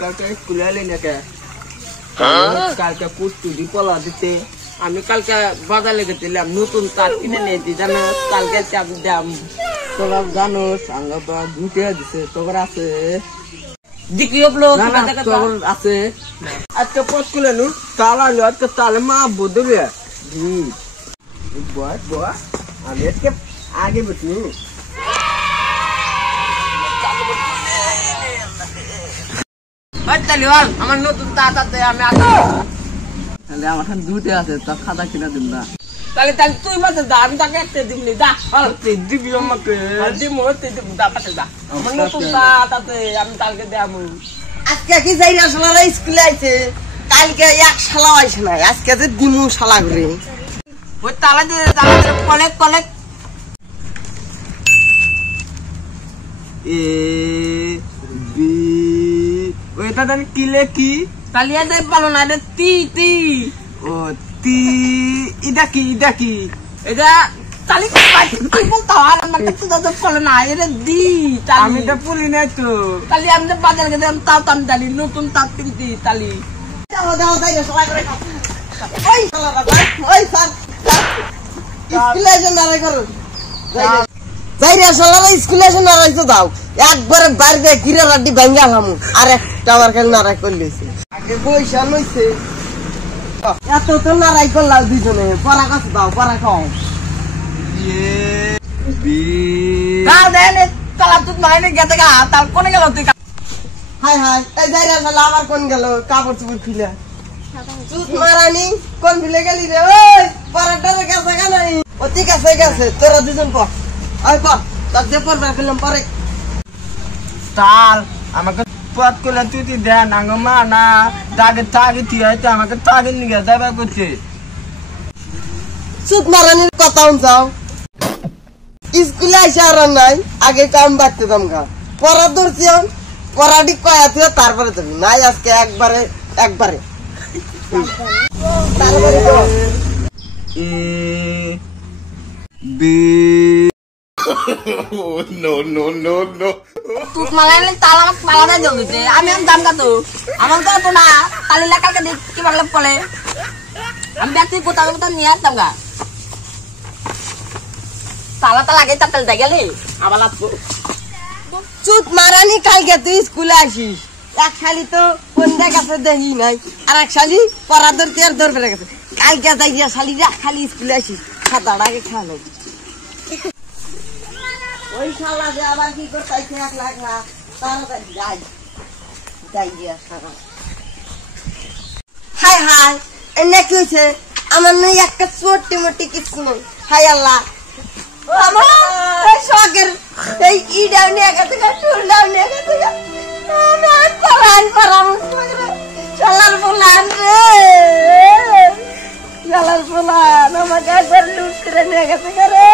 কালকে স্কুলে এলি না কে? কালকে পুষ্টি পলা দিতে আমি কালকে বাজারে গেছিলাম, নতুন তার কিনে নিয়েছি জানো। কালকে চাপ দাম তোরা জানো সাঙ্গা দুটে দিছে, তোর আছে আছে আজকে পোস্ট খুলে নু তালা আজকে তালে মা বদলে আমি আজকে আগে বসি আমার নতুন তাতে আমি তাহলে আমার দুটে আছে তা খাতা কিনা দিন না। তাহলে তাহলে তুই মাঝে দা, আমি তাকে একটা দিবনি দা দিবি আমাকে দিব দা পাতে দা আমার নতুন তাতে আমি কালকে দেবো। আজকে কি যাই না শালারা স্কুলে আইছে, কালকে এক শালা আইছে না, আজকে যে দিমু শালা করে ওই তালা দিয়ে কলেক কলেক এ বি ওইটা জানি কিলে কি তালিয়া দেয় পালো না রে তি তি ও তি ইদা কি এটা তালি তুই বলতো আর আমাকে তো দাদা বলে না এরে দি আমি তো পুলি নাই তো তালি আমি তো বাজারে গেলাম তাও তো আমি তালি নতুন তাপ কিনতি তালি দাও দাও যাই না শালা করে ওই শালারা ওই স্যার স্কুলে এসে নারাই করো যাই রে শালারা স্কুলে এসে নারাই তো দাও একবারে বাইরে গিরে রাড্ডি ভাঙ্গা হামু আর একটা আমার খেল নারাই করলেছে আগে পয়সা লইছে এত তো নারাই করলাম দুজনে পড়া কাছে দাও পড়া খাও হাই হাই এই যাই রে শালা আবার কোন গেল কাপড় চোপড় খুলে চুত মারানি কোন ভুলে গেলি রে ওই পড়াটার কাছে কেন ও ঠিক আছে গেছে তোরা দুজন পড় ওই পড় তোর যে পড়বে ফেললাম পরে তাল আমাকে পথ করলে তুই দে নাঙ্গ মা না তাকে তাকে তুই হয়তো আমাকে তাকে নিয়ে দেবে করছে চুত মারানির কথা যাও স্কুলে আইসে আর নাই আগে কাম বাড়তে দাম খা পড়া ধরছি পড়াটি কয়া তুই তারপরে যাবি নাই আজকে একবারে এ বি নো নো নো নো তুই মালাইলে তাল আমাকে পালাতে জলদিতে আমি দাম কাটো আমার তো না তালি লাগাকে কি বাগলে পলে আমি ব্যক্তি কোথা নিয়ে আসতাম গা তালা লাগে তাল দে গেলে আবার লাগবো চুত মারানি কালকে তুই স্কুলে আসিস এক শালি তো কোন কাছে দেখি নাই আর এক শালি পড়া ধরতে আর ধরবে গেছে কালকে যাই শালি খালি স্কুলে আসিস খাতাটাকে খালো ওই শালা যে আবার কি করতে 1 লাখ না তাড়াতাড়ি যাই সারা হাই হাই এনে কি হয়েছে আমার নয় একটা ছোট্টি মোটি কিছু নেই হাই আল্লাহ আমার শখের এই ইডাও নিয়ে গেছে টুলডাও নিয়ে গেছে শালার পোলান রে শালার পোলান আমাকে একবার লুট করে নিয়ে গেছে রে